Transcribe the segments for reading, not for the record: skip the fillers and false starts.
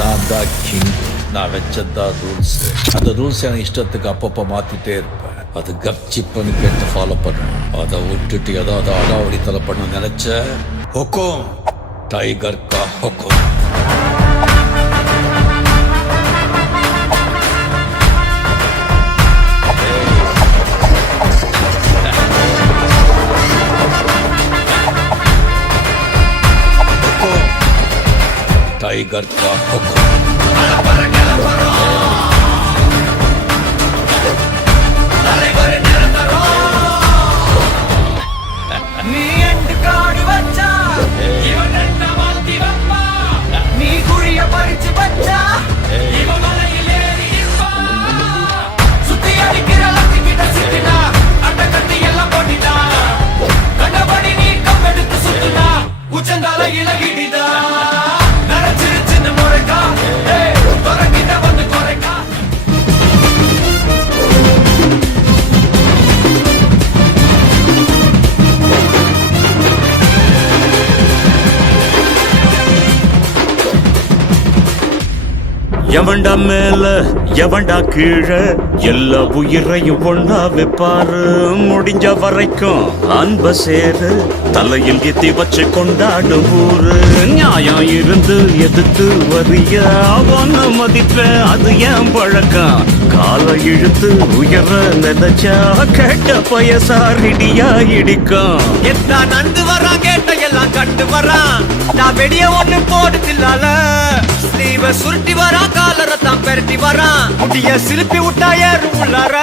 நான் தான் கிங். நான் வச்சதான் ரூல்ஸ். அந்த ரூல்ஸ் எனக்கு இஷ்டத்துக்கு அப்பப்போ மாத்திட்டே இருப்பேன். அது கப்சிப்புன்னு கேட்டு ஃபாலோ பண்ணுவேன். அதை விட்டுட்டு ஏதாவது அடாவடி தலை பண்ண நினைச்ச ஹொக்கும் டைகர் கா ஹொக்கும். टाइगर का हुक्म. எவன்டா மேல எவன்டா கீழே எல்லா உயிரையும் ஒன்னா வைப்பாரு. முடிஞ்ச வரைக்கும் அன்ப சேரு தலையில் எத்தி வச்சு கொண்டாடும் ஊரு. நியாயம் இருந்து எதிர்த்து வரிய அவன மதிப்ப அது ஏன் பழக்கம். காலை இழுத்து உயர நினைச்சா கேட்ட பயசாரிடியா இடிக்கும். எத்தா நந்து வரான் கேட்ட எல்லாம் கட்டு வரான். நான் வெடிய ஒண்ணு போடுதில்லால ஸ்லீவ சுருட்டி வரான் காலரத்தான் பெரட்டி வரான். முடிய சிலுப்பி விட்டா ஏறும் உள்ளார.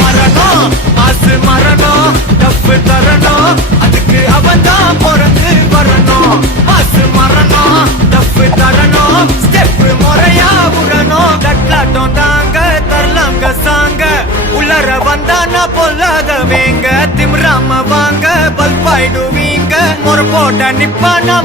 மரணம் மாசு மரணம் டப்பு தரணும். அதுக்கு அவன் தான் பிறந்து வரணும். மாசு மரணம் டப்பு தரணும். ஸ்டெப் முறையா விடணும். தட்லாட்டம் தாங்க தரலாங்க சாங்க. உள்ளர வந்தானா பொல்லாத வேங்க. திம்ராம வாங்க பல்பாயிடுவீங்க. முறை போட்ட நிப்பானா